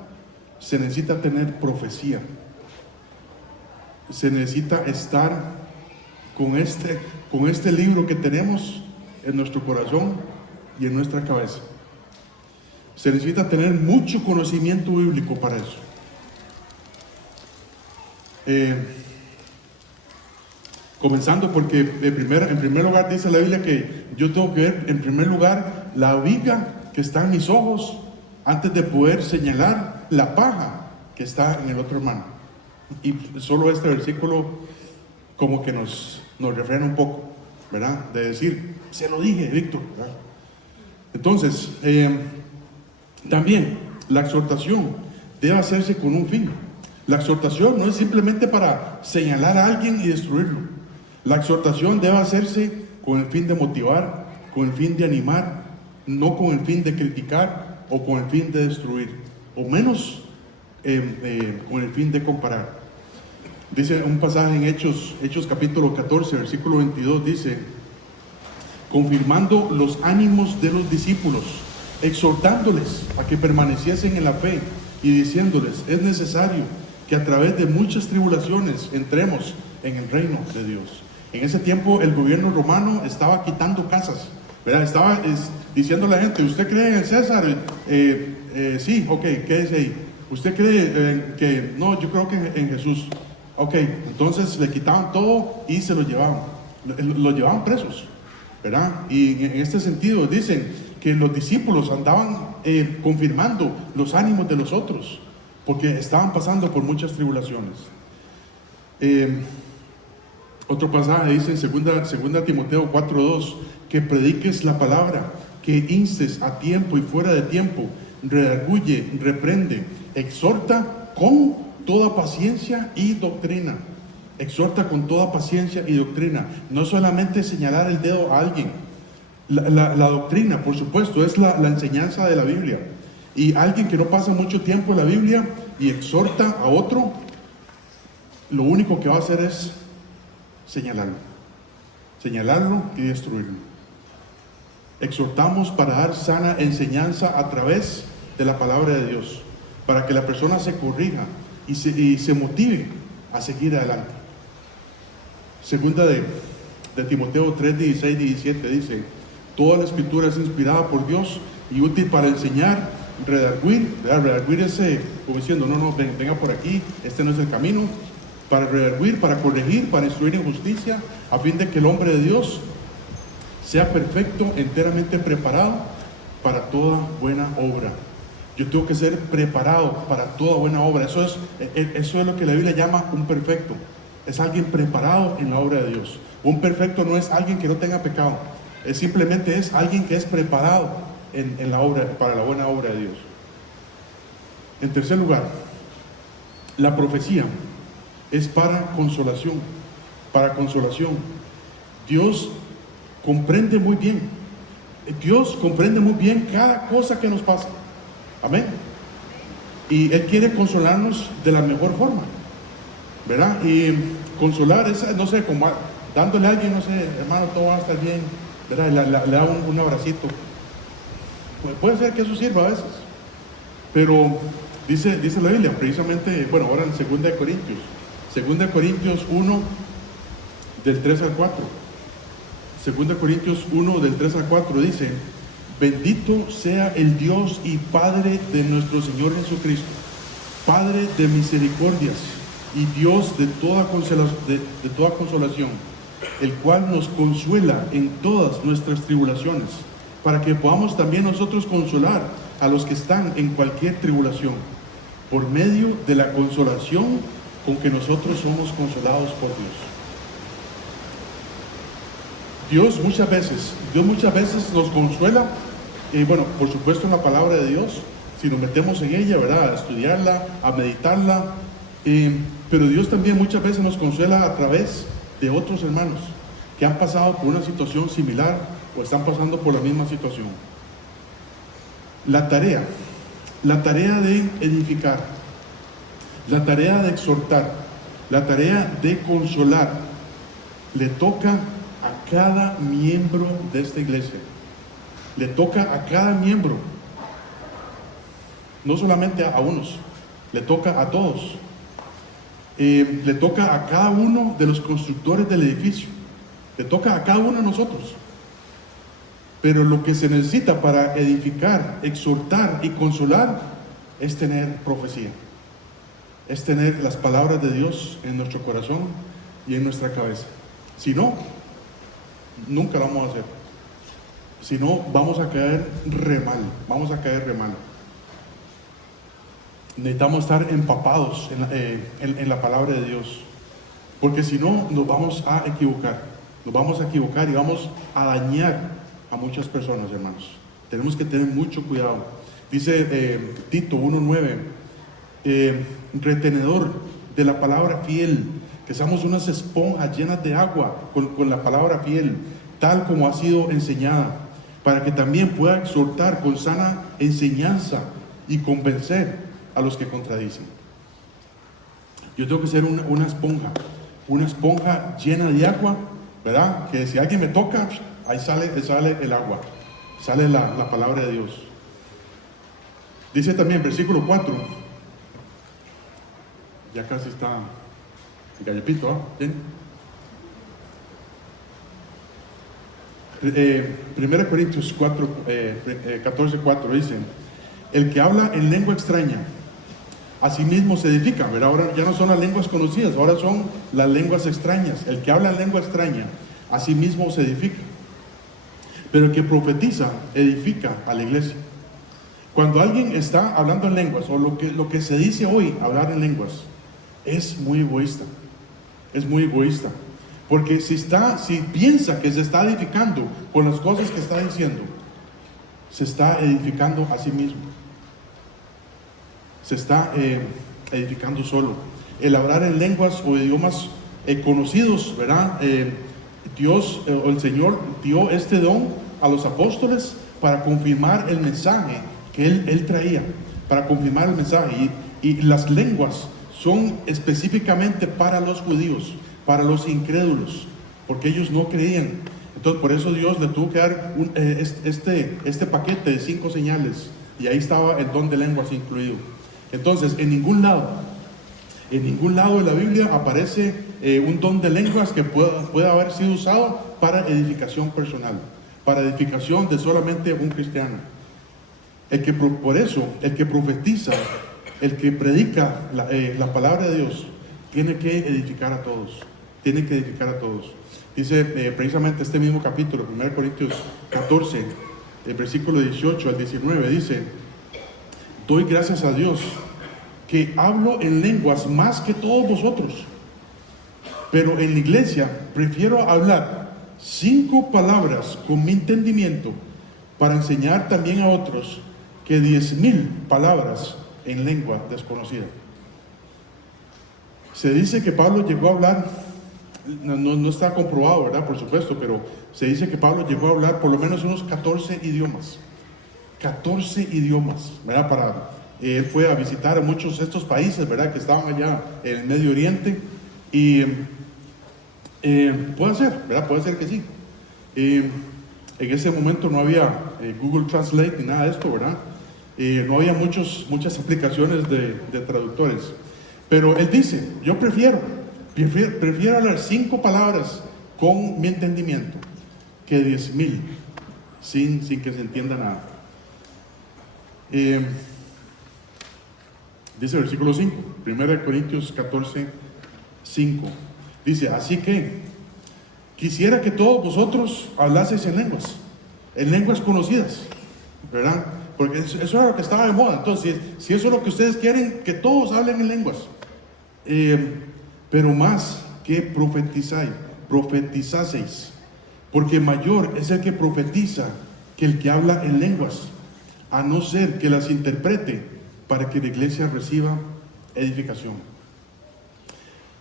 se necesita tener profecía. Se necesita estar con este libro que tenemos en nuestro corazón y en nuestra cabeza. Se necesita tener mucho conocimiento bíblico para eso. Comenzando porque en primer lugar dice la Biblia que yo tengo que ver en primer lugar la viga que está en mis ojos antes de poder señalar la paja que está en el otro hermano. Y solo este versículo como que nos refrena un poco, ¿verdad? De decir, se lo dije, Víctor, ¿verdad? Entonces, también la exhortación debe hacerse con un fin. La exhortación no es simplemente para señalar a alguien y destruirlo. La exhortación debe hacerse con el fin de motivar, con el fin de animar, no con el fin de criticar o con el fin de destruir, o menos con el fin de comparar. Dice un pasaje en Hechos capítulo 14, versículo 22, dice: confirmando los ánimos de los discípulos, exhortándoles a que permaneciesen en la fe y diciéndoles, es necesario que a través de muchas tribulaciones entremos en el reino de Dios. En ese tiempo el gobierno romano estaba quitando casas, ¿verdad? Estaba diciendo a la gente, ¿usted cree en César? Sí, ok, quédese ahí. ¿Usted cree que no? Yo creo que en Jesús. Ok, entonces le quitaban todo y se lo llevaban presos, ¿verdad? Y en este sentido dicen que los discípulos andaban confirmando los ánimos de los otros, porque estaban pasando por muchas tribulaciones. Otro pasaje dice en 2 Timoteo 4:2, que prediques la palabra, que instes a tiempo y fuera de tiempo, redarguye, reprende, exhorta con toda paciencia y doctrina. Exhorta con toda paciencia y doctrina. No solamente señalar el dedo a alguien. La doctrina, por supuesto, es la enseñanza de la Biblia. Y alguien que no pasa mucho tiempo en la Biblia y exhorta a otro, lo único que va a hacer es señalarlo y destruirlo. Exhortamos para dar sana enseñanza a través de la palabra de Dios, para que la persona se corrija y se motive a seguir adelante. Segunda de Timoteo 3, 16 y 17 dice: toda la escritura es inspirada por Dios y útil para enseñar, redarguir. Redarguir es como diciendo, venga por aquí, este no es el camino. Para redarguir, para corregir, para instruir en justicia, a fin de que el hombre de Dios sea perfecto, enteramente preparado para toda buena obra. Yo tengo que ser preparado para toda buena obra. Eso es lo que la Biblia llama un perfecto. Es alguien preparado en la obra de Dios. Un perfecto no es alguien que no tenga pecado. Simplemente es alguien que es preparado en la obra, para la buena obra de Dios. En tercer lugar, la profecía es para consolación. Para consolación. Dios comprende muy bien. Dios comprende muy bien cada cosa que nos pasa. Amén. Y Él quiere consolarnos de la mejor forma, ¿verdad? Y consolar es, no sé, como dándole a alguien, no sé, hermano, todo va a estar bien, ¿verdad? Le da un abracito. Puede ser que eso sirva a veces. Pero dice la Biblia, precisamente, bueno, ahora en 2 Corintios 1, del 3 al 4. 2 Corintios 1, del 3 al 4 dice: Bendito sea el Dios y Padre de nuestro Señor Jesucristo, Padre de misericordias y Dios de toda consolación, el cual nos consuela en todas nuestras tribulaciones, para que podamos también nosotros consolar a los que están en cualquier tribulación, por medio de la consolación con que nosotros somos consolados por Dios. Dios muchas veces nos consuela, por supuesto en la palabra de Dios, si nos metemos en ella, ¿verdad? A estudiarla, a meditarla, pero Dios también muchas veces nos consuela a través de otros hermanos que han pasado por una situación similar o están pasando por la misma situación. La tarea de edificar, la tarea de exhortar, la tarea de consolar, le toca a cada miembro de esta iglesia. Le toca a cada miembro, no solamente a unos, le toca a todos. Le toca a cada uno de los constructores del edificio, le toca a cada uno de nosotros. Pero lo que se necesita para edificar, exhortar y consolar es tener profecía, es tener las palabras de Dios en nuestro corazón y en nuestra cabeza. Si no, nunca lo vamos a hacer. Si no, vamos a caer re mal. Necesitamos estar empapados en la palabra de Dios, porque si no, nos vamos a equivocar y vamos a dañar a muchas personas, hermanos. Tenemos que tener mucho cuidado. Dice Tito 1:9, retenedor de la palabra fiel, que seamos unas esponjas llenas de agua con la palabra fiel, tal como ha sido enseñada, para que también pueda exhortar con sana enseñanza y convencer a los que contradicen. Yo tengo que ser una esponja llena de agua, ¿verdad? Que si alguien me toca, ahí sale el agua, sale la palabra de Dios. Dice también, versículo 4, ya casi está el gallepito, ¿ah? ¿Bien? 1 Corintios 14:4 dice: el que habla en lengua extraña, a sí mismo se edifica. ¿Verdad? Ahora ya no son las lenguas conocidas, ahora son las lenguas extrañas. El que habla en lengua extraña, a sí mismo se edifica. Pero el que profetiza, edifica a la iglesia. Cuando alguien está hablando en lenguas, o lo que se dice hoy, hablar en lenguas, es muy egoísta. Porque si piensa que se está edificando con las cosas que está diciendo, se está edificando a sí mismo. Se está edificando solo. El hablar en lenguas o idiomas conocidos, ¿verdad? Dios o el Señor dio este don a los apóstoles para confirmar el mensaje que Él traía, para confirmar el mensaje. Y las lenguas son específicamente para los judíos, para los incrédulos, porque ellos no creían. Entonces por eso Dios le tuvo que dar este paquete de 5 señales, y ahí estaba el don de lenguas incluido. Entonces en ningún lado de la Biblia aparece un don de lenguas que pueda haber sido usado para edificación personal, para edificación de solamente un cristiano. Por eso el que profetiza, el que predica la palabra de Dios, tiene que edificar a todos. Dice precisamente este mismo capítulo, 1 Corintios 14, el versículo 18 al 19, dice: doy gracias a Dios que hablo en lenguas más que todos vosotros, pero en la iglesia prefiero hablar 5 palabras con mi entendimiento para enseñar también a otros que 10,000 palabras en lengua desconocida. Se dice que Pablo llegó a hablar, no está comprobado, ¿verdad? Por supuesto, pero se dice que Pablo llegó a hablar por lo menos unos 14 idiomas. 14 idiomas, ¿verdad? Él fue a visitar a muchos de estos países, ¿verdad? Que estaban allá en el Medio Oriente. Y puede ser, ¿verdad? Puede ser que sí. En ese momento no había Google Translate ni nada de esto, ¿verdad? No había muchas aplicaciones de traductores. Pero él dice: yo prefiero hablar 5 palabras con mi entendimiento que 10,000 sin que se entienda nada. Dice el versículo 5, 1 Corintios 14, 5. Dice, así que quisiera que todos vosotros hablaseis en lenguas conocidas, ¿verdad? Porque eso era lo que estaba de moda. Entonces, si eso es lo que ustedes quieren, que todos hablen en lenguas. Pero más que profetizaseis, porque mayor es el que profetiza que el que habla en lenguas, a no ser que las interprete, para que la iglesia reciba edificación.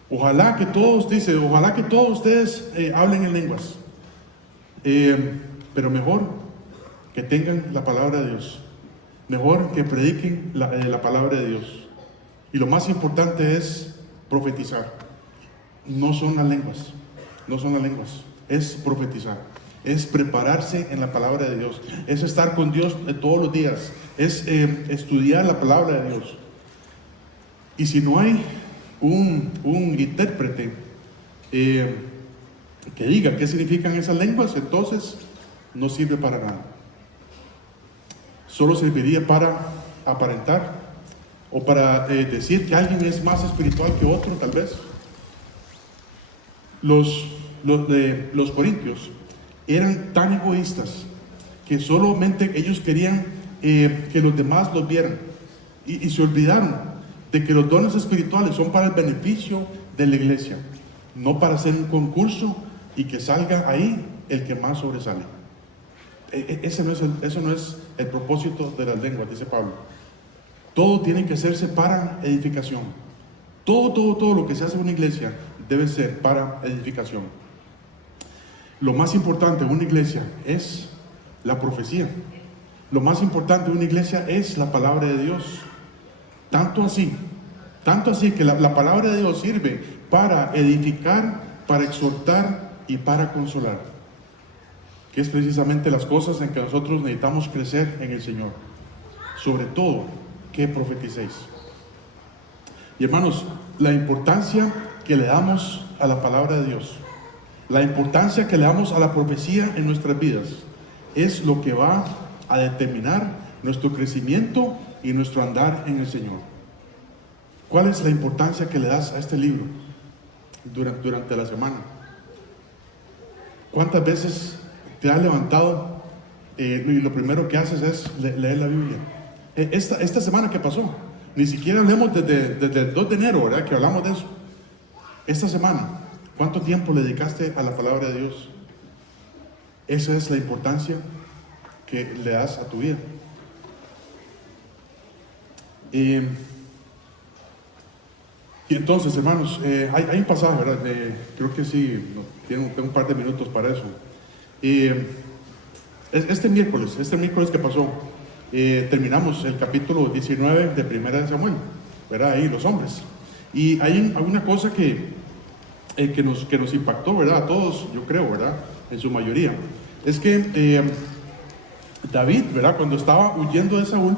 Ojalá que todos ustedes hablen en lenguas, pero mejor que tengan la palabra de Dios, mejor que prediquen la palabra de Dios. Y lo más importante es profetizar. No son las lenguas, es profetizar, es prepararse en la palabra de Dios, es estar con Dios todos los días, es estudiar la palabra de Dios. Y si no hay un intérprete que diga qué significan esas lenguas, entonces no sirve para nada. Solo serviría para aparentar o para decir que alguien es más espiritual que otro, tal vez. Los corintios eran tan egoístas que solamente ellos querían que los demás los vieran, y se olvidaron de que los dones espirituales son para el beneficio de la iglesia, no para hacer un concurso y que salga ahí el que más sobresale. Eso no es el propósito de las lenguas, dice Pablo. Todo tiene que hacerse para edificación. Todo lo que se hace en una iglesia debe ser para edificación. Lo más importante de una iglesia es la profecía. Lo más importante de una iglesia es la palabra de Dios. Tanto así que la palabra de Dios sirve para edificar, para exhortar y para consolar, que es precisamente las cosas en que nosotros necesitamos crecer en el Señor. Sobre todo, que profeticéis. Y hermanos, la importancia que le damos a la palabra de Dios, la importancia que le damos a la profecía en nuestras vidas, es lo que va a determinar nuestro crecimiento y nuestro andar en el Señor. ¿Cuál es la importancia que le das a este libro durante la semana? ¿Cuántas veces te has levantado y lo primero que haces es leer la Biblia? Esta semana que pasó, ni siquiera hablemos desde el 2 de enero, ¿verdad? Que hablamos de eso. Esta semana, ¿cuánto tiempo le dedicaste a la palabra de Dios? Esa es la importancia que le das a tu vida. Y entonces, hermanos, hay un pasaje, ¿verdad? Creo que sí, tengo un par de minutos para eso. Este miércoles que pasó, terminamos el capítulo 19 de Primera de Samuel, ¿verdad? Ahí los hombres. Y hay una cosa que nos impactó, ¿verdad? A todos, yo creo, ¿verdad? En su mayoría. Es que David, ¿verdad? Cuando estaba huyendo de Saúl,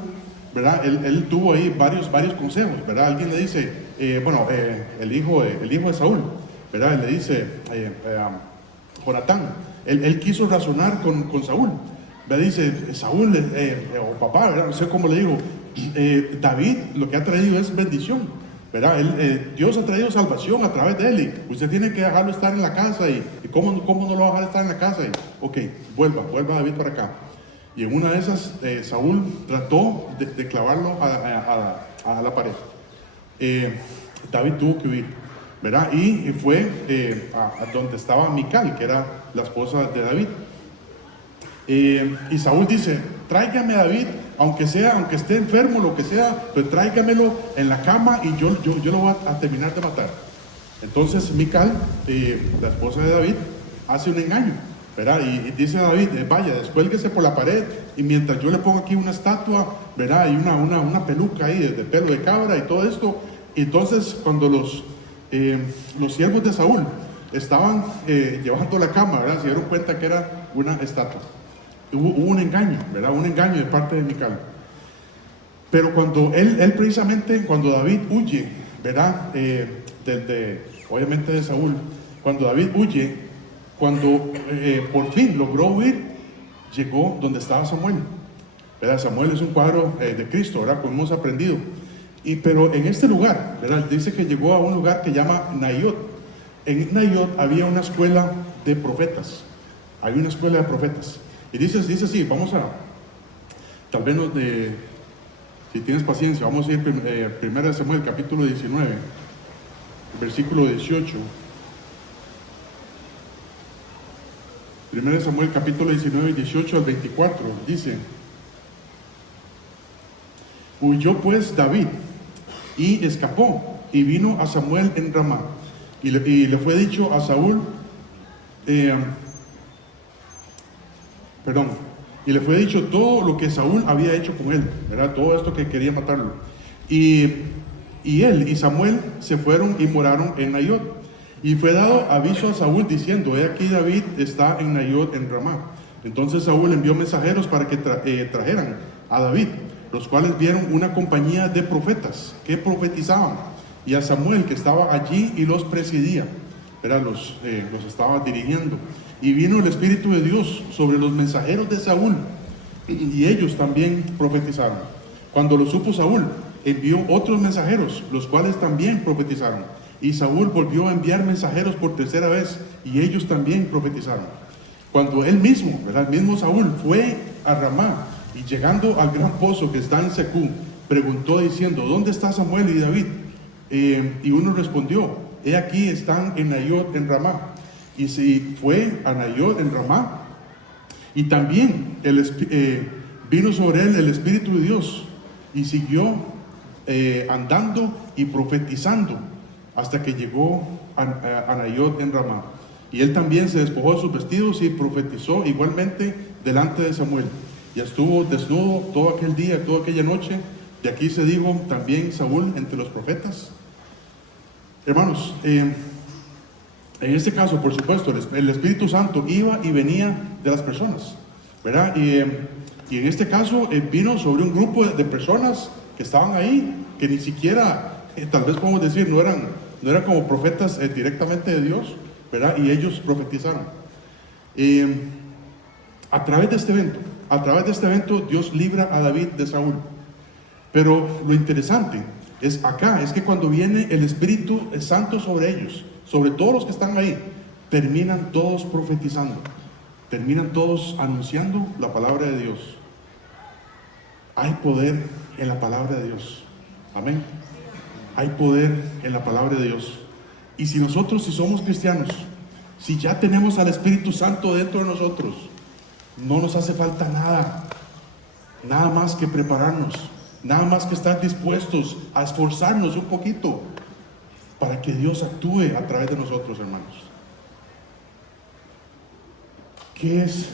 ¿verdad? Él tuvo ahí varios consejos, ¿verdad? Alguien le dice, el hijo de Saúl, ¿verdad? Él le dice, Jonatán, él quiso razonar con Saúl, ¿verdad? Dice, Saúl, o papá, ¿verdad? No sé cómo le digo, David lo que ha traído es bendición, ¿verdad? Dios ha traído salvación a través de él, y usted tiene que dejarlo estar en la casa, y ¿cómo no lo va a dejar estar en la casa? Ok, vuelva David para acá. Y en una de esas, Saúl trató de clavarlo a la pared. David tuvo que huir, ¿verdad? Y fue a donde estaba Mical, que era la esposa de David. Y Saúl dice, tráigame a David, aunque esté enfermo, lo que sea, pues tráigamelo en la cama y yo lo voy a terminar de matar. Entonces Mical, la esposa de David, hace un engaño, ¿verdad? Y dice a David, vaya, descuélguese por la pared, y mientras yo le pongo aquí una estatua, ¿verdad? Y una peluca ahí de pelo de cabra y todo esto. Y entonces cuando los siervos de Saúl estaban llevando la cama, ¿verdad? Se dieron cuenta que era una estatua. Hubo un engaño, ¿verdad? Un engaño de parte de Mical. Pero cuando cuando David huye, ¿verdad? Obviamente de Saúl, cuando David huye, cuando por fin logró huir, llegó donde estaba Samuel, ¿verdad? Samuel es un cuadro de Cristo, ¿verdad? Como hemos aprendido. Pero en este lugar, ¿verdad? Dice que llegó a un lugar que llama Naiot. En Naiot había una escuela de profetas. Había una escuela de profetas. Y dice así, vamos a, tal vez si tienes paciencia, vamos a ir primero a Samuel, capítulo 19, versículo 18. Primero Samuel, capítulo 19, 18 al 24, dice: huyó pues David y escapó y vino a Samuel en Ramá. Y le fue dicho a Saúl, y le fue dicho todo lo que Saúl había hecho con él, ¿verdad? Todo esto que quería matarlo. Y él y Samuel se fueron y moraron en Naiot. Y fue dado aviso a Saúl diciendo: he aquí David está en Naiot en Ramá. Entonces Saúl envió mensajeros para que trajeran a David, los cuales vieron una compañía de profetas que profetizaban, y a Samuel, que estaba allí y los presidía, los estaba dirigiendo. Y vino el Espíritu de Dios sobre los mensajeros de Saúl, y ellos también profetizaron. Cuando lo supo Saúl, envió otros mensajeros, los cuales también profetizaron. Y Saúl volvió a enviar mensajeros por tercera vez, y ellos también profetizaron. Cuando él mismo, el mismo Saúl, fue a Ramá, y llegando al gran pozo que está en Secú, preguntó diciendo: ¿dónde está Samuel y David? Y uno respondió: he aquí están en Naiot en Ramá. Y se fue a Naiot en Ramá, y también vino sobre él el Espíritu de Dios, y siguió andando y profetizando hasta que llegó a Naiot en Ramá. Y él también se despojó de sus vestidos y profetizó igualmente delante de Samuel. Y estuvo desnudo todo aquel día, toda aquella noche. De aquí se dijo también Saúl entre los profetas. Hermanos, en este caso, por supuesto, el Espíritu Santo iba y venía de las personas, ¿verdad? Y en este caso vino sobre un grupo de personas que estaban ahí, que ni siquiera, tal vez podemos decir, no eran como profetas directamente de Dios, ¿verdad? Y ellos profetizaron. A través de este evento, Dios libra a David de Saúl. Pero lo interesante es que cuando viene el Espíritu Santo sobre ellos, sobre todos los que están ahí, terminan todos profetizando, terminan todos anunciando la palabra de Dios. Hay poder en la palabra de Dios. Amén. Hay poder en la palabra de Dios. Y si somos cristianos, si ya tenemos al Espíritu Santo dentro de nosotros, no nos hace falta nada más que prepararnos, nada más que estar dispuestos a esforzarnos un poquito para que Dios actúe a través de nosotros, hermanos. ¿Qué es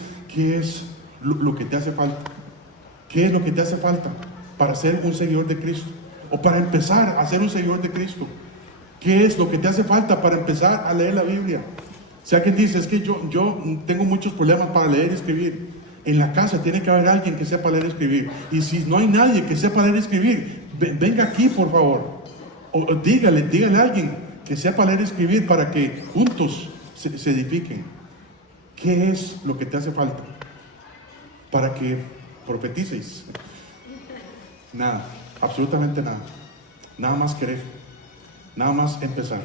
lo que te hace falta? ¿Qué es lo que te hace falta para ser un seguidor de Cristo? O para empezar a ser un seguidor de Cristo. ¿Qué es lo que te hace falta para empezar a leer la Biblia? Si alguien dice: es que yo tengo muchos problemas para leer y escribir. En la casa tiene que haber alguien que sepa leer y escribir. Y si no hay nadie que sepa leer y escribir, venga aquí, por favor. O dígale a alguien que sepa leer y escribir para que juntos se edifiquen. ¿Qué es lo que te hace falta para que profetices? Nada, absolutamente nada. Nada más querer, nada más empezar.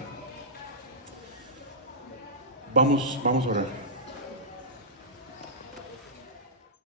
Vamos a orar.